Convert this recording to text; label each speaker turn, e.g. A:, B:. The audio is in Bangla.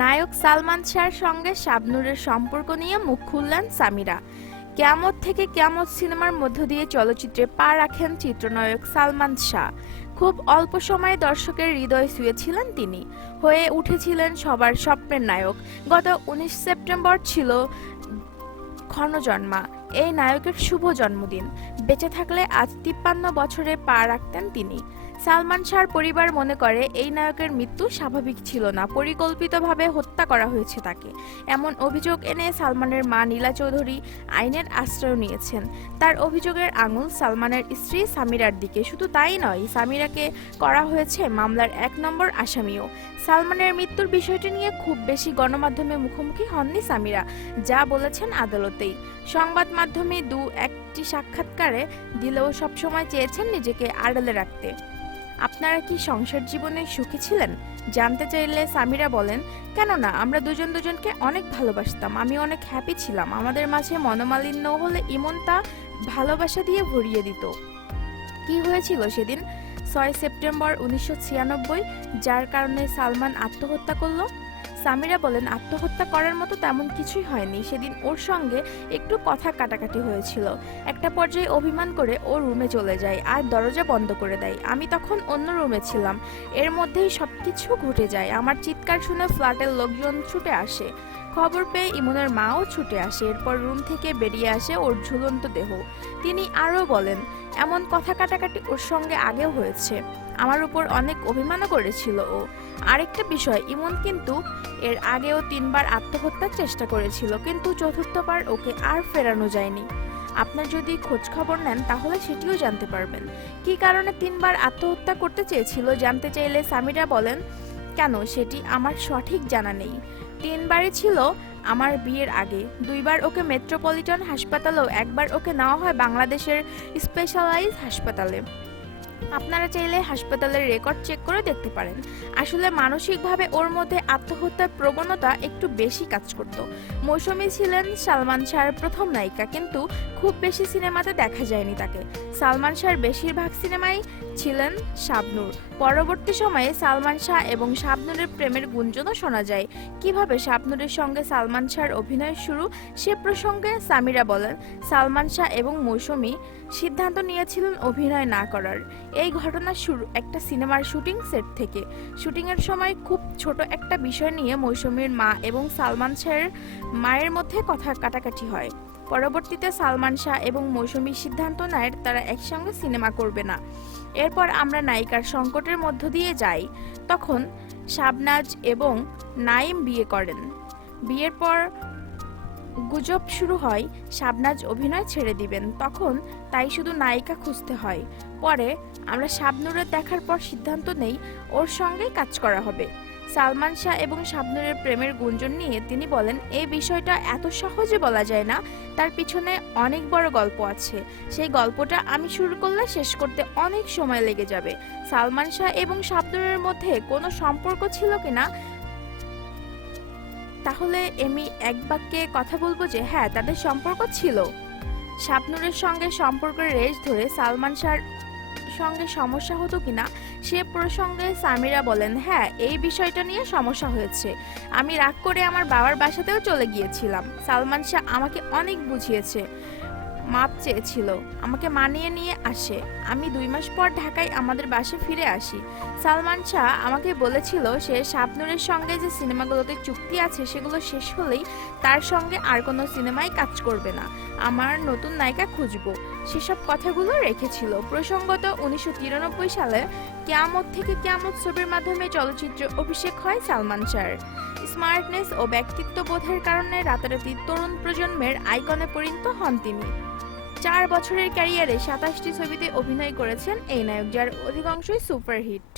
A: নায়ক সালমান শাহর সঙ্গে শাবনুরের সম্পর্ক নিয়ে মুখ খুললেন সামিরা। কেয়ামত থেকে কেয়ামত সিনেমার মধ্য দিয়ে চলচ্চিত্রে পা রাখেন চিত্রনায়ক সালমান শাহ। খুব অল্প সময়ে দর্শকের হৃদয় ছুঁয়েছিলেন তিনি। হয়ে উঠেছিলেন সবার স্বপ্নের নায়ক। গত উনিশ সেপ্টেম্বর ছিল ক্ষণজন্মা। এই নায়কের শুভ জন্মদিন। বেঁচে থাকলে আজ তিপ্পান্ন বছরে পা রাখতেন তিনি। সালমান শাহর পরিবার মনে করে, এই নায়কের মৃত্যু স্বাভাবিক ছিল না। পরিকল্পিতভাবে হত্যা করা হয়েছে তাকে। এমন অভিযোগ এনে সালমানের মা নীলা চৌধুরী আইনের আশ্রয় নিয়েছেন। তার অভিযোগের আঙুল সালমানের স্ত্রী সামিরার দিকে। শুধু তাই নয়, সামিরাকে করা হয়েছে মামলার এক নম্বর আসামিও। সালমানের মৃত্যুর বিষয়টি নিয়ে খুব বেশি গণমাধ্যমে মুখোমুখি হননি সামিরা, যা বলেছেন আদালতেই। সংবাদ মাধ্যমে দু একটি সাক্ষাৎকারে দিলেও সবসময় চেয়েছেন নিজেকে আড়ালে রাখতে। আপনারা কি সংসার জীবনে সুখী ছিলেন? জানতে চাইলে সামিরা বলেন কেন না আমরা দুজন দুজনকে অনেক ভালোবাসতাম। আমি অনেক হ্যাপি ছিলাম। আমাদের মাঝে মনোমালিন্য হলে ইমন তা ভালোবাসা দিয়ে ভরিয়ে দিত। কি হয়েছিল সেদিন? ছয় সেপ্টেম্বর উনিশশো ছিয়ানব্বই, যার কারণে সালমান আত্মহত্যা করল। সামিরা বলেন, আত্মহত্যা করার মতো তেমন কিছুই হয়নি। সেদিন ওর সঙ্গে একটু কথা কাটাকাটি হয়েছিল। একটা পর্যায়ে অভিমান করে ও রুমে চলে যায় আর দরজা বন্ধ করে দেয়। আমি তখন অন্য রুমে ছিলাম। এর মধ্যেই সব কিছু ঘটে যায়। আমার চিৎকার শুনে ফ্ল্যাটের লোকজন ছুটে আসে। খবর পেয়ে ইমনের মাও ছুটে আসে। এরপর রুম থেকে বেরিয়ে আসে ওর ঝুলন্ত দেহ। তিনি আরও বলেন এমন কথা কাটাকাটি ওর সঙ্গে আগেও হয়েছে। আমার উপর অনেক অভিমানও করেছিল ও। আরেকটা বিষয়, ইমন কিন্তু এর আগেও তিনবার আত্মহত্যার চেষ্টা করেছিল, কিন্তু চতুর্থবার ওকে আর ফেরানো যায়নি। আপনার যদি খোঁজ খবর নেন, তাহলে সেটিও জানতে পারবেন। কী কারণে তিনবার আত্মহত্যা করতে চেয়েছিল জানতে চাইলে সামিরা বলেন, কেন? সেটি আমার সঠিক জানা নেই। তিনবারই ছিল আমার বিয়ের আগে দুইবার ওকে মেট্রোপলিটন হাসপাতালেও একবার ওকে নেওয়া হয় বাংলাদেশের স্পেশালাইজ হাসপাতালে। আপনারা চাইলে হাসপাতালের রেকর্ড চেক করে দেখতে পারেন। আসলে মানসিকভাবে ওর মধ্যে আত্মহত্যার প্রবণতা একটু বেশি কাজ করত। মৌসুমী ছিলেন সালমান শাহর প্রথম নায়িকা, কিন্তু খুব বেশি সিনেমাতে দেখা যায়নি তাকে। সালমান শাহর বেশিরভাগ সিনেমাই ছিলেন শাবনূর। পরবর্তী সময়ে সালমান শাহ এবং শাবনূরের প্রেমের গুঞ্জনও শোনা যায়। কীভাবে শাবনূরের সঙ্গে সালমান শাহর অভিনয় শুরু, সে প্রসঙ্গে সামিরা বলেন, সালমান শাহ এবং মৌসুমী সিদ্ধান্ত নিয়েছিলেন অভিনয় না করার। এই ঘটনা শুরু, একটা সিনেমার শুটিং সেট থেকে। শুটিংয়ের সময় খুব ছোট একটা বিষয় নিয়ে মৌসুমীর মা এবং সালমান শাহের মায়ের মধ্যে কথা কাটাকাটি হয়। পরবর্তীতে সালমান শাহ এবং মৌসুমী সিদ্ধান্ত নেয় তারা একসঙ্গে সিনেমা করবে না। এরপর আমরা নায়িকার সংকটের মধ্য দিয়ে যাই। তখন শাবনাজ এবং নাইম বিয়ে করেন। বিয়ের পর গুজব শুরু হয়, শাবনাজ অভিনয় ছেড়ে দিবেন। তখন তাই শুধু নায়িকা খুঁজতে হয়। পরে আমরা শাবনুরের দেখার পর সিদ্ধান্ত নেই, ওর সঙ্গেই কাজ করা হবে। সালমান শাহ এবং শাবনুরের প্রেমের গুঞ্জন নিয়ে তিনি বলেন এই বিষয়টা এত সহজে বলা যায় না। তার পিছনে অনেক বড় গল্প আছে। সেই গল্পটা আমি শুরু করলে শেষ করতে অনেক সময় লেগে যাবে। সালমান শাহ এবং শাবনুরের মধ্যে কোনো সম্পর্ক ছিল কিনা তাহলে এমি এক বাক্যে কথা বলব যে হ্যাঁ তাদের সম্পর্ক ছিল। শাবনুরের সঙ্গে সম্পর্কের রেশ ধরে সালমান শাহর সঙ্গে সমস্যা হতো কিনা, সে প্রসঙ্গে সামিরা বলেন হ্যাঁ এই বিষয়টা নিয়ে সমস্যা হয়েছে। আমি রাগ করে আমার বাবার বাসাতেও চলে গিয়েছিলাম। সালমান শাহ আমাকে অনেক বুঝিয়েছে। মাপ চেয়েছিল। আমাকে মানিয়ে নিয়ে আসে। আমি দুই মাস পর ঢাকায় আমাদের বাসে ফিরে আসি। সালমান শাহ আমাকে বলেছিল, সে শাবনুরের সঙ্গে যে সিনেমাগুলোতে চুক্তি আছে, সেগুলো শেষ হলেই তার সঙ্গে আর কোনো সিনেমায় কাজ করবে না। আমার নতুন নায়িকা খুঁজবো। সেসব কথাগুলো রেখেছিল। প্রসঙ্গত উনিশশো তিরানব্বই সালে কেয়ামত থেকে কেয়ামত ছবির মাধ্যমে চলচ্চিত্র অভিষেক হয় সালমান শাহর। স্মার্টনেস ও ব্যক্তিত্ববোধের কারণে রাতারাতি তরুণ প্রজন্মের আইকনে পরিণত হন তিনি। চার বছরের ক্যারিয়ারে সাতাশটি ছবিতে অভিনয় করেছেন এই নায়ক যার অধিকাংশই সুপারহিট।